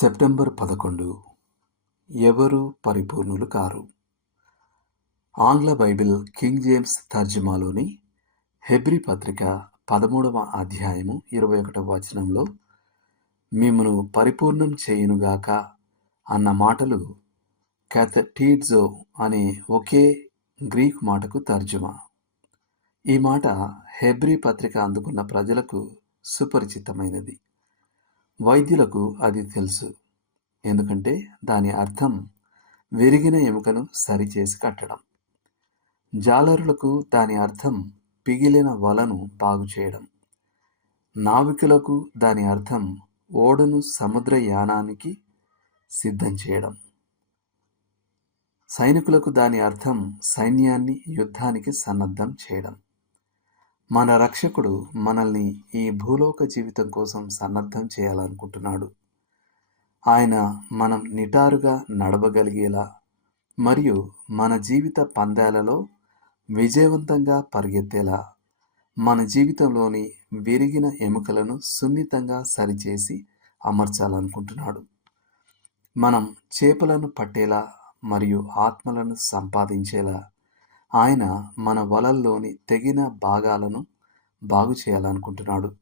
September పదకొండు. ఎవరు పరిపూర్ణులు కారు? ఆంగ్ల బైబిల్ కింగ్ జేమ్స్ తర్జుమాలోని హెబ్రి పత్రిక పదమూడవ అధ్యాయము ఇరవై ఒకటవ వచనంలో మిమ్మను పరిపూర్ణం చేయునుగాక అన్న మాటలు క్యాథటీడ్జో అనే ఒకే గ్రీక్ మాటకు తర్జుమా. ఈ మాట హెబ్రి పత్రిక అందుకున్న ప్రజలకు సుపరిచితమైనది. వైద్యులకు అది తెలుసు. ఎందుకంటే దాని అర్థం విరిగిన ఎముకను సరిచేసి కట్టడం. జాలరులకు దాని అర్థం పిగిలిన వలను బాగు చేయడం. నావికులకు దాని అర్థం ఓడను సముద్ర యానానికి సిద్ధం చేయడం. సైనికులకు దాని అర్థం సైన్యాన్ని యుద్ధానికి సన్నద్ధం చేయడం. మన రక్షకుడు మనల్ని ఈ భూలోక జీవితం కోసం సన్నద్ధం చేయాలనుకుంటున్నాడు. ఆయన మనం నిటారుగా నడవగలిగేలా మరియు మన జీవిత పందాలలో విజయవంతంగా పరిగెత్తేలా మన జీవితంలోని విరిగిన ఎముకలను సున్నితంగా సరిచేసి అమర్చాలనుకుంటున్నాడు. మనం చేపలను పట్టేలా మరియు ఆత్మలను సంపాదించేలా ఆయన మన వలల్లోని తెగిన భాగాలను బాగు చేయాలనుకుంటున్నాడు.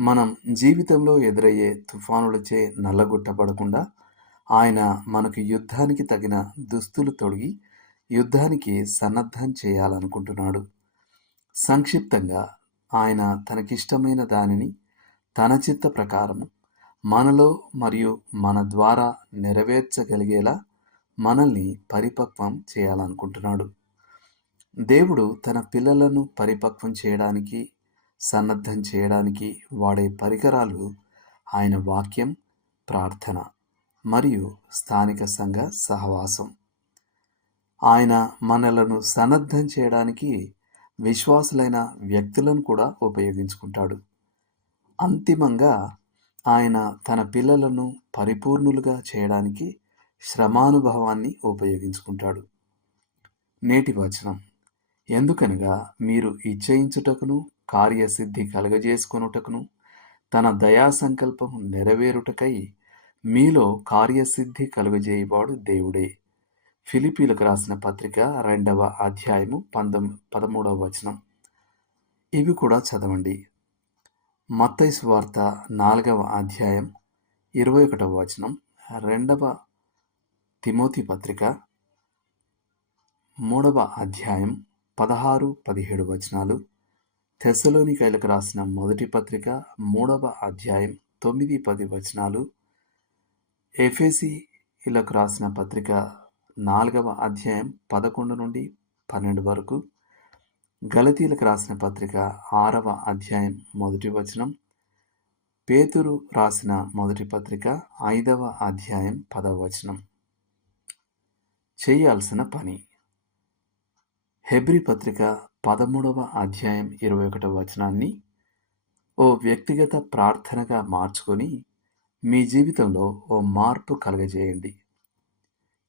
మనం జీవితంలో ఎదురయ్యే తుఫానులచే నల్లగొట్టబడకుండా ఆయన మనకు యుద్ధానికి తగిన దుస్తులు తొడిగి యుద్ధానికి సన్నద్ధం చేయాలనుకుంటున్నాడు. సంక్షిప్తంగా ఆయన తనకిష్టమైన దానిని తన చిత్త ప్రకారము మనలో మరియు మన ద్వారా నెరవేర్చగలిగేలా మనల్ని పరిపక్వం చేయాలనుకుంటున్నాడు. దేవుడు తన పిల్లలను పరిపక్వం చేయడానికి సన్నద్ధం చేయడానికి వాడే పరికరాలు ఆయన వాక్యం ప్రార్థన మరియు స్థానిక సంఘ సహవాసం. ఆయన మనలను సన్నద్ధం చేయడానికి విశ్వాసులైన వ్యక్తులను కూడా ఉపయోగించుకుంటాడు. అంతిమంగా ఆయన తన పిల్లలను పరిపూర్ణులుగా చేయడానికి శ్రమానుభవాన్ని ఉపయోగించుకుంటాడు. నేటి వచనం. ఎందుకనగా మీరు ఇచ్చయించుటకును కార్యసిద్ధి కలగజేసుకొనుటకును తన దయా సంకల్పం నెరవేరుటకై మీలో కార్యసిద్ధి కలుగజేయవాడు దేవుడే. ఫిలిపీలకు రాసిన పత్రిక రెండవ అధ్యాయము పంతొమ్ పదమూడవ వచనం. ఇవి కూడా చదవండి. మత్తైస్ వార్త నాలుగవ అధ్యాయం ఇరవై ఒకటవ వచనం రెండవ తిమోతి పత్రిక మూడవ అధ్యాయం పదహారు పదిహేడు వచనాలు. తెసలోనికైలకు రాసిన మొదటి పత్రిక మూడవ అధ్యాయం తొమ్మిది పది వచనాలు. ఎఫ్ఎసిలకు రాసిన పత్రిక నాలుగవ అధ్యాయం పదకొండు నుండి పన్నెండు వరకు. గలతీలకు రాసిన పత్రిక ఆరవ అధ్యాయం మొదటి వచనం. పేతురు రాసిన మొదటి పత్రిక ఐదవ అధ్యాయం పదవ వచనం. చేయాల్సిన పని. హెబ్రి పత్రిక పదమూడవ అధ్యాయం ఇరవై ఒకటవ వచనాన్ని ఓ వ్యక్తిగత ప్రార్థనగా మార్చుకొని మీ జీవితంలో ఓ మార్పు కలగజేయండి.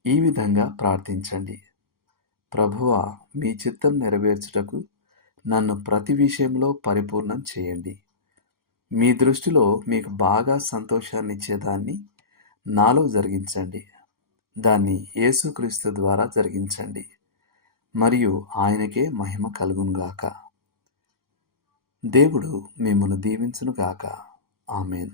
ఈ విధంగా ప్రార్థించండి. ప్రభువ మీ చిత్తం నెరవేర్చుటకు నన్ను ప్రతి విషయంలో పరిపూర్ణం చేయండి. మీ దృష్టిలో మీకు బాగా సంతోషాన్ని ఇచ్చేదాన్ని నాలో జరిగించండి. దాన్ని యేసుక్రీస్తు ద్వారా జరిగించండి. మరియు ఆయనకే మహిమ కలుగునుగాక. దేవుడు మిమ్మల్ని దీవించునుగాక. ఆమెన్.